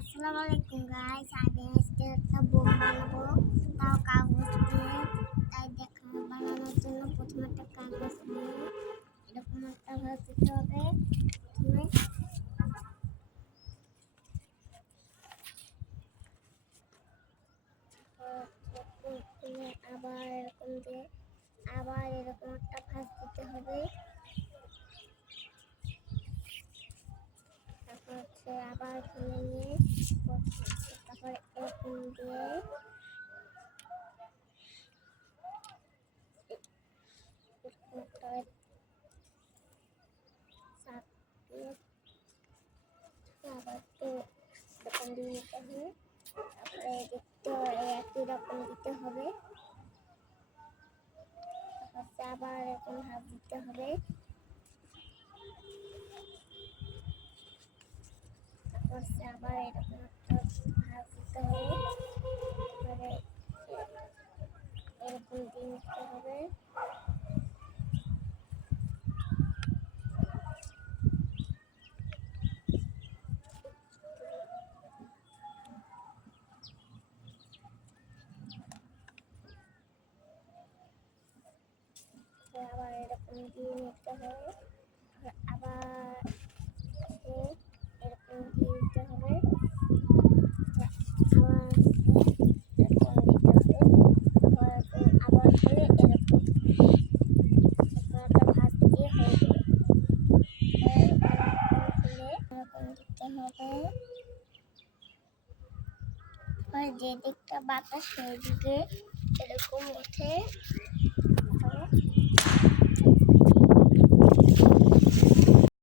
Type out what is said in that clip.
আসসালামু আলাইকুম গাইস, আমি আজকে একটা বোম বানাবো, তাও কাগজ দিয়ে। তাই দেখাবো বানানোর জন্য প্রথমে একটা কাগজ নিয়ে এরকম একটা ভাঁজ দিতে হবে। প্রথমে আবার এরকম দিয়ে আবার এরকম একটা ভাঁজ দিতে হবে। তারপর আবার খুলে নিয়ে তারপর এরকম দিয়ে আবার তো দোকান দিয়ে নিতে হবে। তারপরে দেখতে একই রকম দিতে হবে। তারপর আবার এরকম ভাঁজ দিতে হবে। তারপর আবার এরকম একটা ভাঁজ দিতে হবে। তারপরে এরকম দিয়ে নিতে হবে। আবার এরকম দিয়ে নিতে হবে। আবার এরকম দিয়ে দিতে হবে। আবার এরকম দিতে হবে। আবার হলে এরকম একটা ভাঁজ দিয়ে হয়ে যাবে। এরকম দিতে হবে। যে দিকটা বাতাস সেই দিকে এরকম উঠে